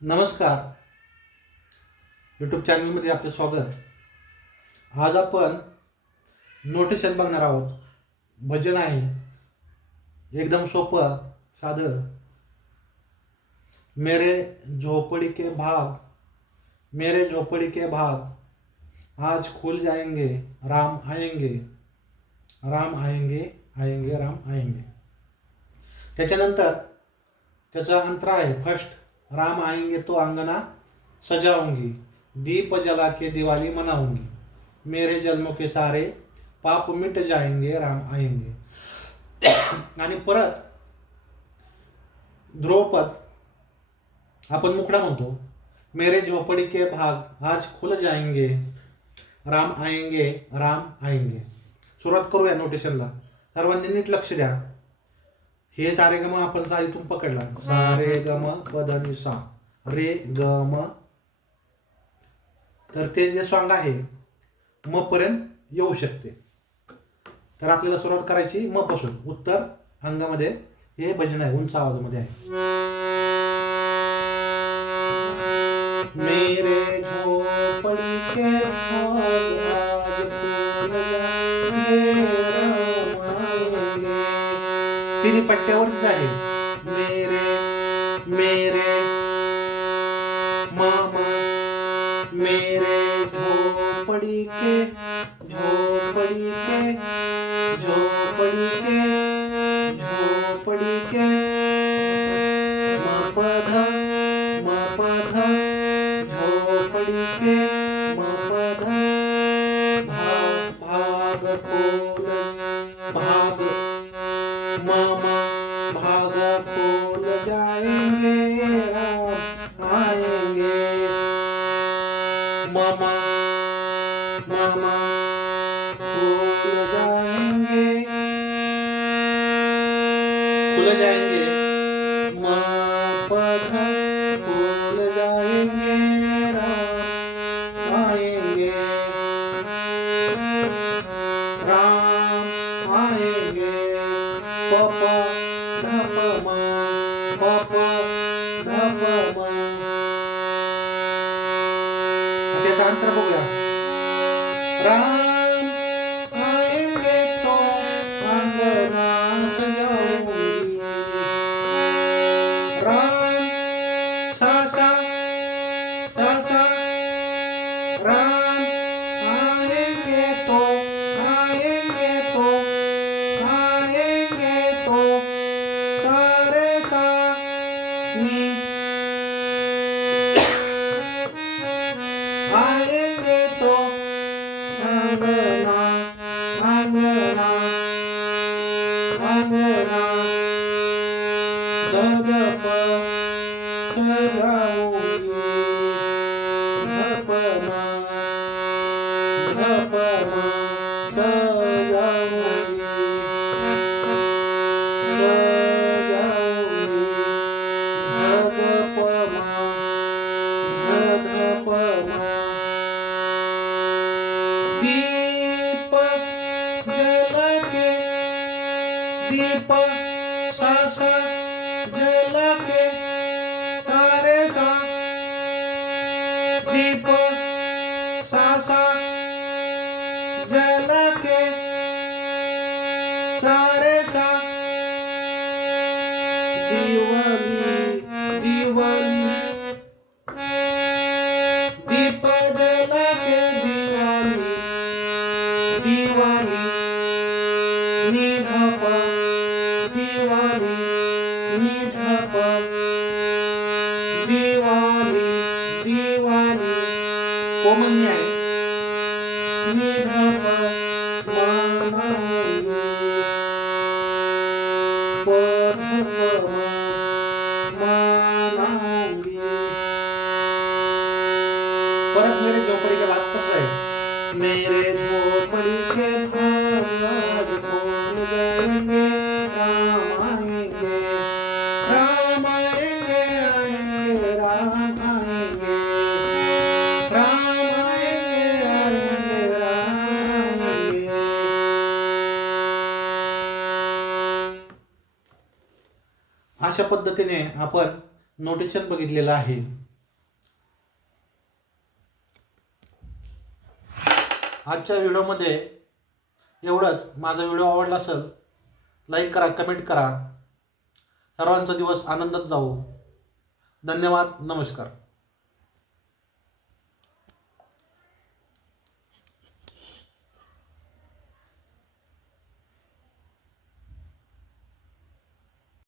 नमस्कार. यूट्यूब चॅनलमध्ये आपले स्वागत. आज आपण नोटेशन बघणार आहोत. भजन आहे एकदम सोपं साधं. मेरे झोपड़ी के भाग, मेरे झोपड़ी के भाग आज खुल जाएंगे, राम आएंगे, राम आएंगे, आएंगे राम आएंगे. त्याच्यानंतर त्याचा अंतरा आहे. फर्स्ट, राम आएंगे तो अंगना सजाऊंगी, दीप जला के दिवाली मनाऊंगी, मेरे जन्मों के सारे पाप मिट जाएंगे, राम आएंगे. आणि परत ध्रुवपद आपण मुकडा म्हणतो. मेरे झोपड़ी के भाग आज खुल जाएंगे, राम आएंगे, राम आएंगे. सुरुवात करूया नोटेशनला. सर्वांनी नीट लक्ष द्या. हे सारे गम आपण सा इथून पकडला. सा रे गम पधनी सा रे गम. तर ते जे सॉंग आहे म पर्यंत येऊ शकते. तर आपल्याला सुरुवात करायची म पासून. उत्तर अंगामध्ये हे भजन आहे, उंच आवाजामध्ये आहे. मेरे झोपड़ी के भाग आज खुल जाएंगे, राम आएंगे. तिन्ही पट्ट्यावरच आहे. मेरे मेरे मामा, मेरे झोपड़ी के झोपड़ी के झोपड़ी के झोपड़ी के मपध झोपड़ी के मपध भाग खोल भाग मामा भाग खोल जाएंगे, राम आएंगे. मामा मामा खुल जाएंगे, खुल जाएंगे. पध खुल जाएंगे, राम आएंगे, राम आएंगे. पप धप मा पप धप मा. त्याचा अंतर बघूया. राम आएंगे तो अंगना सजाऊंगी, राम सा सा सा सा. राम आएंगे तो आएंगे तो आएंगे तो सारे सा मी. आएंगे तो अंगना अंगना अंगना धप सजाऊंगी, धप सजाऊंगी सजाऊंगी. धप दीप जला के दीप सा सा जला के सारे सा. दीप सा सा जला के सारे सा. दिवाली दिवाली दीप जला के दिवाली दिवाली निधप दिवाली निधप दिवाली दिवाली. कोमल आहे. निधप मनाऊंगी, पधप मनाऊंगी. परत मेरे झोपड़ी के बाद कसं आहे. मेरे झोपड़ी के भाग आज खुल जाएंगे, राम आएंगे, राम आएंगे, आएंगे राम आएंगे, राम आएंगे, आएंगे राम आएंगे. अशा पद्धतीने आपण नोटेशन बघितलेलं आहे. आजच्या व्हिडिओमध्ये एवढंच. माझा व्हिडिओ आवडला असेल लाईक करा, कमेंट करा. सर्वांचा दिवस आनंदात जाऊ. धन्यवाद. नमस्कार.